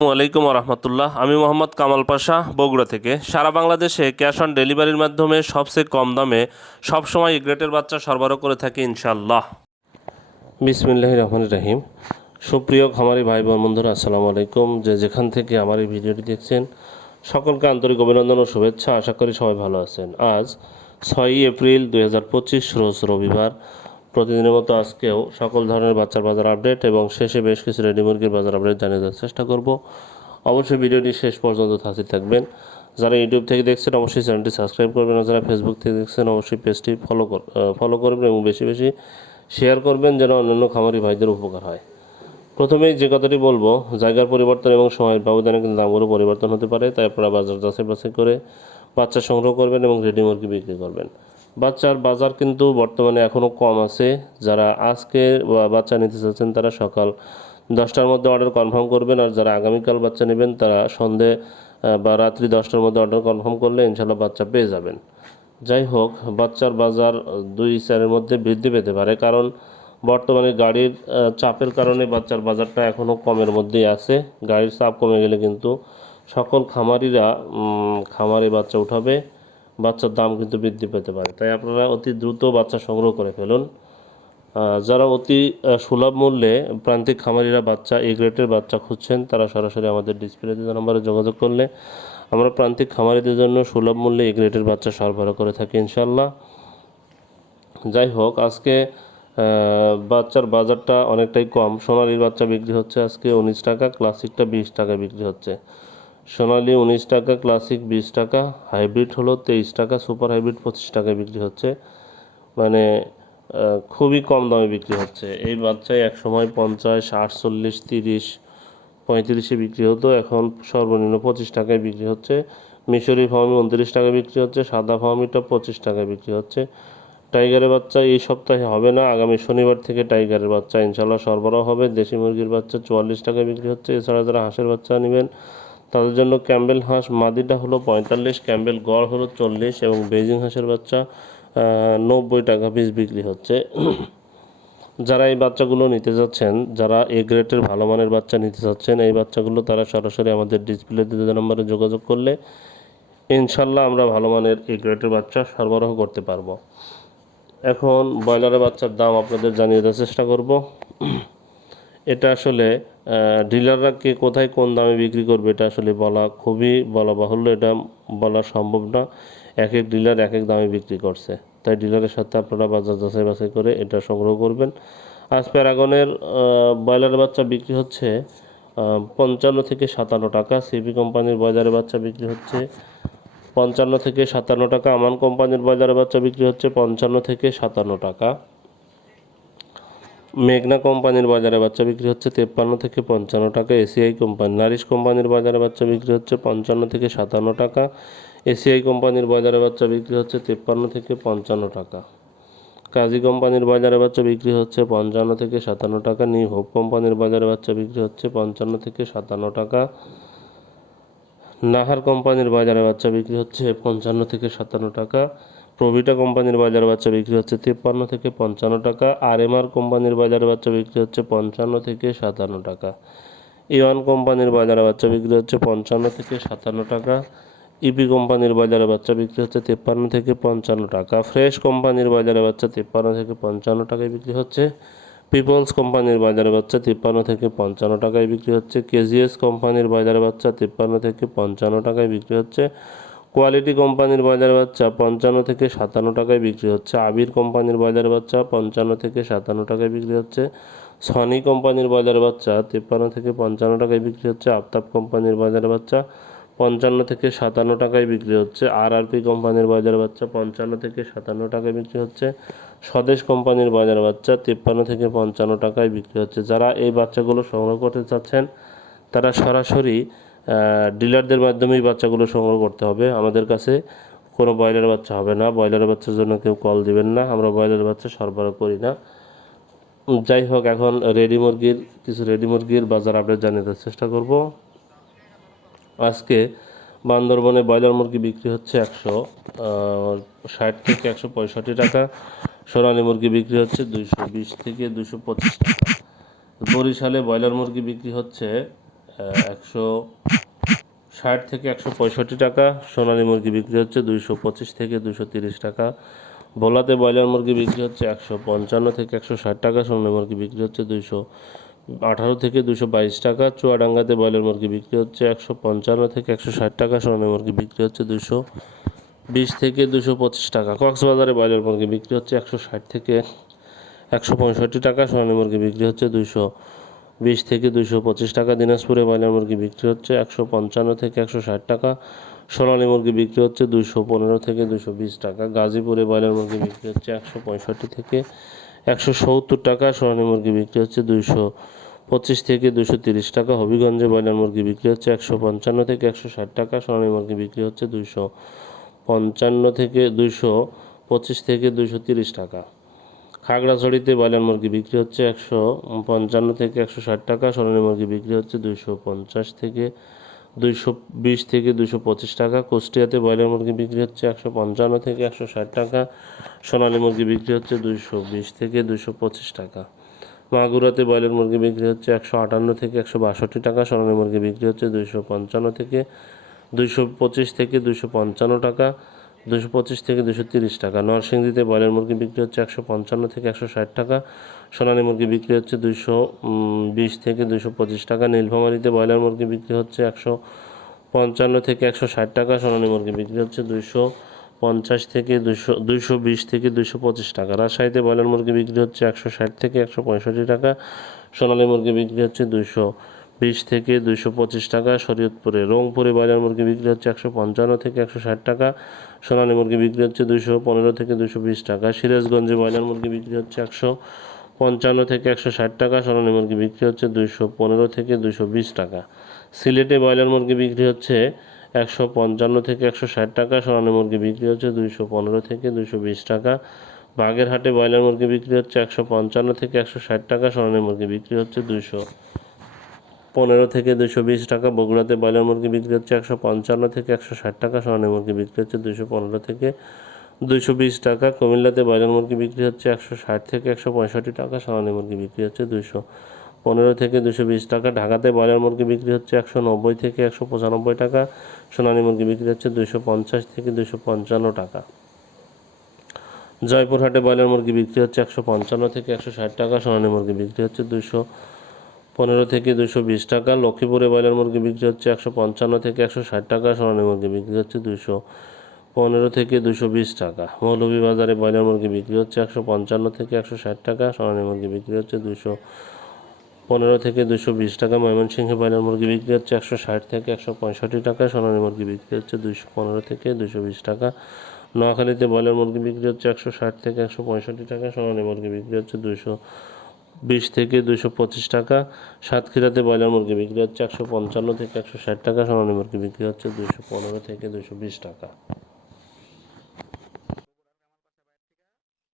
আসসালামু আলাইকুম রহমতুল্লাহ। আমি মোহাম্মদ কামাল পাশা, বগুড়া থেকে। সারা বাংলাদেশে ক্যাশ অন ডেলিভারির মাধ্যমে সবচেয়ে কম দামে সবসময় এ গ্রেটের বাচ্চা সরবরাহ করে থাকি ইনশাল্লাহ। বিসমিল্লাহির রহমানির রহিম। সুপ্রিয় খামারি ভাই বোন বন্ধুরা, আসসালামু আলাইকুম। যেখান থেকে আমার এই ভিডিওটি দেখছেন, সকলকে আন্তরিক অভিনন্দন ও শুভেচ্ছা। আশা করি সবাই ভালো আছেন। আজ 6ই এপ্রিল 2025 রোজ রবিবার। প্রতিদিনের মতো আজকেও সকল ধরনের বাচ্চার বাজার আপডেট এবং শেষে বেশ কিছু রেডি মুরগির বাজার আপডেট জানিয়ে দেওয়ার চেষ্টা করব। অবশ্যই ভিডিওটি শেষ পর্যন্ত হাজির থাকবেন। যারা ইউটিউব থেকে দেখছেন অবশ্যই চ্যানেলটি সাবস্ক্রাইব করবেন, আর যারা ফেসবুক থেকে দেখছেন অবশ্যই পেজটি ফলো করবেন এবং বেশি বেশি শেয়ার করবেন যেন অন্যান্য খামারি ভাইদের উপকার হয়। প্রথমেই যে কথাটি বলবো, জায়গার পরিবর্তন এবং সময়ের ব্যবধানে কিন্তু দামগুলো পরিবর্তন হতে পারে, তাই আপনারা বাজার যাচাই বাছাই করে বাচ্চা সংগ্রহ করবেন এবং রেডি মুরগি বিক্রি করবেন। বাচ্চার বাজার কিন্তু বর্তমানে এখনও কম আছে। যারা আজকে বাচ্চা নিতে চাচ্ছেন তারা সকাল 10টার মধ্যে অর্ডার কনফার্ম করবেন, আর যারা আগামীকাল বাচ্চা নেবেন তারা সন্ধে বা রাত্রি 10টার মধ্যে অর্ডার কনফার্ম করলে ইনশাল্লাহ বাচ্চা পেয়ে যাবেন। যাই হোক, বাচ্চার বাজার 2-4-এর মধ্যে বৃদ্ধি পেতে পারে, কারণ বর্তমানে গাড়ির চাপের কারণে বাচ্চার বাজারটা এখনও কমের মধ্যেই আছে। গাড়ির চাপ কমে গেলে কিন্তু সকল খামারিরা খামারে বাচ্চা উঠাবে, বাচ্চার দাম কিন্তু বৃদ্ধি পেতে পারে। তাই আপনারা অতি দ্রুত বাচ্চা সংগ্রহ করে ফেলুন। যারা অতি সুলভ মূল্যে প্রান্তিক খামারিরা বাচ্চা এ গ্রেডের বাচ্চা খুঁজছেন, তারা সরাসরি আমাদের ডিসপ্লেতে নাম্বারে যোগাযোগ করলে আমরা প্রান্তিক খামারিদের জন্য সুলভ মূল্যে এ গ্রেডের বাচ্চা সরবরাহ করে থাকি ইনশাল্লাহ। যাই হোক, আজকে বাচ্চার বাজারটা অনেকটাই কম। সোনালির বাচ্চা বিক্রি হচ্ছে আজকে 19 টাকা, ক্লাসিকটা 20 টাকা বিক্রি হচ্ছে। সোনালি 19 টাকা, ক্লাসিক 20 টাকা, হাইব্রিড হলো 23 টাকা, সুপার হাইব্রিড 25 টাকায় বিক্রি হচ্ছে। মানে খুবই কম দামে বিক্রি হচ্ছে। এই বাচ্চায় এক সময় 50, 48, 30, 35-এ বিক্রি হতো, এখন সর্বনিম্ন 25 টাকায় বিক্রি হচ্ছে। মিশরি ফার্মি 29 টাকায় বিক্রি হচ্ছে, সাদা ফার্মিটা 25 টাকায় বিক্রি হচ্ছে। টাইগারের বাচ্চা এই সপ্তাহে হবে না, আগামী শনিবার থেকে টাইগারের বাচ্চা ইনশাল্লাহ সরবরাহ হবে। দেশি মুরগির বাচ্চা 44 টাকায় বিক্রি হচ্ছে। এছাড়া যারা হাঁসের বাচ্চা নেবেন তাদের জন্য ক্যাম্বেল হাঁস মাদিটা হলো 45, ক্যাম্বেল গড় হলো 40 এবং বেজিং হাঁসের বাচ্চা 90 টাকা পিস বিক্রি হচ্ছে। যারা এই বাচ্চাগুলো নিতে যাচ্ছেন, যারা এ গ্রেডের ভালো মানের বাচ্চা নিতে চাচ্ছেন, এই বাচ্চাগুলো তারা সরাসরি আমাদের ডিসপ্লেতে যে নম্বরে যোগাযোগ করলে ইনশাল্লাহ আমরা ভালো মানের এ গ্রেডের বাচ্চা সরবরাহ করতে পারবো। এখন ব্রয়লারের বাচ্চার দাম আপনাদের জানিয়ে দেওয়ার চেষ্টা করব। এটা আসলে ডিলাররা কে কোথায় কোন দামে বিক্রি করবে এটা আসলে বলা বাহুল্য, এটা বলা সম্ভব না। এক এক ডিলার এক এক দামে বিক্রি করছে, তাই ডিলারের সাথে আপনারা বাজার যাচাই বাছাই করে এটা সংগ্রহ করবেন। আজ প্যারাগনের ব্রয়লারের বাচ্চা বিক্রি হচ্ছে 55 থেকে 57 টাকা। সিপি কোম্পানির ব্রয়লারের বাচ্চা বিক্রি হচ্ছে 55 থেকে 57 টাকা। আমান কোম্পানির ব্রয়লারের বাচ্চা বিক্রি হচ্ছে 55 থেকে 57 টাকা। মেঘনা কোম্পানির বাজারে বাচ্চা বিক্রি হচ্ছে 53 থেকে 55 টাকা। এসিআই কোম্পানি নারিশ কোম্পানির বাজারে বাচ্চা বিক্রি হচ্ছে 55 থেকে 57 টাকা। এসিআই কোম্পানির বাজারে বাচ্চা বিক্রি হচ্ছে 53 থেকে 55 টাকা। কাজী কোম্পানির বাজারে বাচ্চা বিক্রি হচ্ছে 55 থেকে 57 টাকা। নিউ হোপ কোম্পানির বাজারে বাচ্চা বিক্রি হচ্ছে 55 থেকে 57 টাকা। নাহার কোম্পানির বাজারে বাচ্চা বিক্রি হচ্ছে 55 থেকে 57 টাকা। প্রভিটা কোম্পানির বাজারে বাচ্চা বিক্রি হচ্ছে 53 থেকে 55 টাকা। আরএমআর কোম্পানির বাজারে বাচ্চা বিক্রি হচ্ছে 55 থেকে 57 টাকা। ইওয়ান কোম্পানির বাজারে বাচ্চা বিক্রি হচ্ছে 55 থেকে 57 টাকা। ইপি কোম্পানির বাজারে বাচ্চা বিক্রি হচ্ছে 53 থেকে 55 টাকা। ফ্রেশ কোম্পানির বাজারে বাচ্চা 53 থেকে 55 টাকায় বিক্রি হচ্ছে। পিপলস কোম্পানির বাজারে বাচ্চা 53 থেকে 55 টাকায় বিক্রি হচ্ছে। কেজিএস কোম্পানির বাজারে বাচ্চা 53 থেকে 55 টাকায় বিক্রি হচ্ছে। কোয়ালিটি কোম্পানির বাজারে বাচ্চা 55 থেকে 57 টাকায় বিক্রি হচ্ছে। আবির কোম্পানির বাজারে বাচ্চা 55 থেকে 57 টাকায় বিক্রি হচ্ছে। সনি কোম্পানির বাজারে বাচ্চা 53 থেকে 55 টাকায় বিক্রি হচ্ছে। আফতাব কোম্পানির বাজারে বাচ্চা 55 থেকে 57 টাকায় বিক্রি হচ্ছে। আরআরপি কোম্পানির বাজারে বাচ্চা 55 থেকে 57 টাকায় বিক্রি হচ্ছে। স্বদেশ কোম্পানির বাজারে বাচ্চা 53 থেকে 55 টাকায় বিক্রি হচ্ছে। যারা এই বাচ্চাগুলো সংগ্রহ করতে চাচ্ছেন তারা সরাসরি ডিলারদের মাধ্যমেই বাচ্চাগুলো সংগ্রহ করতে হবে। আমাদের কাছে কোনো ব্রয়লার বাচ্চা হবে না। ব্রয়লারের বাচ্চার জন্য কেউ কল দিবেন না, আমরা ব্রয়লার বাচ্চা সরবরাহ করি না। যাই হোক, এখন কিছু রেডি মুরগির বাজার আপডেট জানিয়ে দেওয়ার চেষ্টা করব। আজকে বান্দরবনে ব্রয়লার মুরগি বিক্রি হচ্ছে 160 থেকে 165 টাকা। সোনালী মুরগি বিক্রি হচ্ছে 220 থেকে 225 টাকা। বরিশালে ব্রয়লার মুরগি বিক্রি হচ্ছে 160 থেকে 165 টাকা। সোনালী মুরগি বিক্রি হচ্ছে 225 থেকে 230 টাকা। ভোলাতে ব্রয়লার মুরগি বিক্রি হচ্ছে 155 থেকে 160 টাকা। সোনালী মুরগি বিক্রি হচ্ছে 218 থেকে 222 টাকা। চুয়াডাঙ্গাতে ব্রয়লার মুরগি বিক্রি হচ্ছে 155 থেকে 160 টাকা। সোনালী মুরগি বিক্রি হচ্ছে 220 থেকে 225 টাকা। কক্সবাজারে ব্রয়লার মুরগি বিক্রি হচ্ছে 160 থেকে 165 টাকা। সোনালী মুরগি বিক্রি হচ্ছে 220 থেকে 225 টাকা। দিনাজপুরে ব্রয়লার মুরগি বিক্রি হচ্ছে 155 থেকে 160 টাকা। সোনালী মুরগি বিক্রি হচ্ছে 215 থেকে 220 টাকা। গাজীপুরে ব্রয়লার মুরগি বিক্রি হচ্ছে 165 থেকে 170 টাকা। সোনালী মুরগি বিক্রি হচ্ছে 225 থেকে 230 টাকা। হবিগঞ্জে ব্রয়লার মুরগি বিক্রি হচ্ছে 155 থেকে 160 টাকা। সোনালী মুরগি বিক্রি হচ্ছে 255 থেকে 225 থেকে 230 টাকা। খাগড়াছড়িতে ব্রয়লার মুরগি বিক্রি হচ্ছে 155 থেকে 160 টাকা। সোনালী মুরগি বিক্রি হচ্ছে 250 থেকে 220 থেকে 225 টাকা। কুষ্টিয়াতে ব্রয়লার মুরগি বিক্রি হচ্ছে 155 থেকে 160 টাকা। সোনালী মুরগি বিক্রি হচ্ছে 220 থেকে 225 টাকা। মাগুরাতে ব্রয়লার মুরগি বিক্রি হচ্ছে 158 থেকে 162 টাকা। সোনালী মুরগি বিক্রি হচ্ছে 255 থেকে 225 থেকে 255 টাকা। 225 থেকে 230 টাকা। নরসিংদীতে ব্রয়লার মুরগি বিক্রি হচ্ছে 155 থেকে 160 টাকা। সোনালী মুরগি বিক্রি হচ্ছে 220 থেকে 225 টাকা। নীলফামারীতে ব্রয়লার মুরগি বিক্রি হচ্ছে 155 থেকে 160 টাকা। সোনালী মুরগি বিক্রি হচ্ছে 250 থেকে 220 থেকে 225 টাকা। রাজশাহীতে ব্রয়লার মুরগি বিক্রি হচ্ছে 160 থেকে 165 টাকা। সোনালী মুরগি বিক্রি হচ্ছে 220 থেকে 225 টাকা। শরীয়তপুরে রংপুরে ব্রয়লার মুরগি বিক্রি হচ্ছে 155 থেকে 160 টাকা। সোনালী মুরগি বিক্রি হচ্ছে 215 থেকে 220 টাকা। সিরাজগঞ্জে ব্রয়লার মুরগি বিক্রি হচ্ছে 155 থেকে 160 টাকা। সোনালী মুরগি বিক্রি হচ্ছে 215 থেকে 220 টাকা। সিলেটে ব্রয়লার মুরগি বিক্রি হচ্ছে 155 থেকে 160 টাকা। সোনালী মুরগি বিক্রি হচ্ছে 215 থেকে 220 টাকা। বাগেরহাটে ব্রয়লার মুরগি বিক্রি হচ্ছে 155 থেকে 160 টাকা। সোনালী মুরগি বিক্রি হচ্ছে 215 থেকে 220 টাকা। বগুড়াতে ব্রয়লার মুরগি বিক্রি হচ্ছে 155 থেকে 160 টাকা। সোনালী মুরগি বিক্রি হচ্ছে 215 থেকে 220 টাকা। কুমিল্লাতে ব্রয়লার মুরগি বিক্রি হচ্ছে 160 থেকে 165 টাকা। সোনালী মুরগি বিক্রি হচ্ছে 215 থেকে 220 টাকা। ঢাকাতে ব্রয়লার মুরগি বিক্রি হচ্ছে 190 থেকে 195 টাকা। সোনালী মুরগি বিক্রি হচ্ছে 250 থেকে 255 টাকা। জয়পুরহাটে ব্রয়লার মুরগি বিক্রি হচ্ছে 155 থেকে 160 টাকা। সোনালী মুরগি বিক্রি হচ্ছে 215 থেকে 220 টাকা। লক্ষ্মীপুরে ব্রয়লার মুরগি বিক্রি হচ্ছে 155 থেকে 160 টাকা। সোনালী মুরগি বিক্রি হচ্ছে 215 থেকে 220 টাকা। মৌলভীবাজারে ব্রয়লার মুরগি বিক্রি হচ্ছে 155 থেকে 160 টাকা। সোনালী মুরগি বিক্রি হচ্ছে 215 থেকে 220 টাকা। ময়মনসিংহে ব্রয়লার মুরগি বিক্রি হচ্ছে 160 থেকে 165 টাকা। সোনালী মুরগি বিক্রি হচ্ছে 215 থেকে 220 টাকা। নোয়াখালীতে ব্রয়লার মুরগি বিক্রি হচ্ছে 160 থেকে 165 টাকা। সোনালী মুরগি বিক্রি হচ্ছে 220 থেকে 225 টাকা। সাতক্ষীরাতে ব্রয়লার মুরগি বিক্রি হচ্ছে 155 থেকে 160 টাকা। সোনালী মুরগি বিক্রি হচ্ছে 215 থেকে 220 টাকা।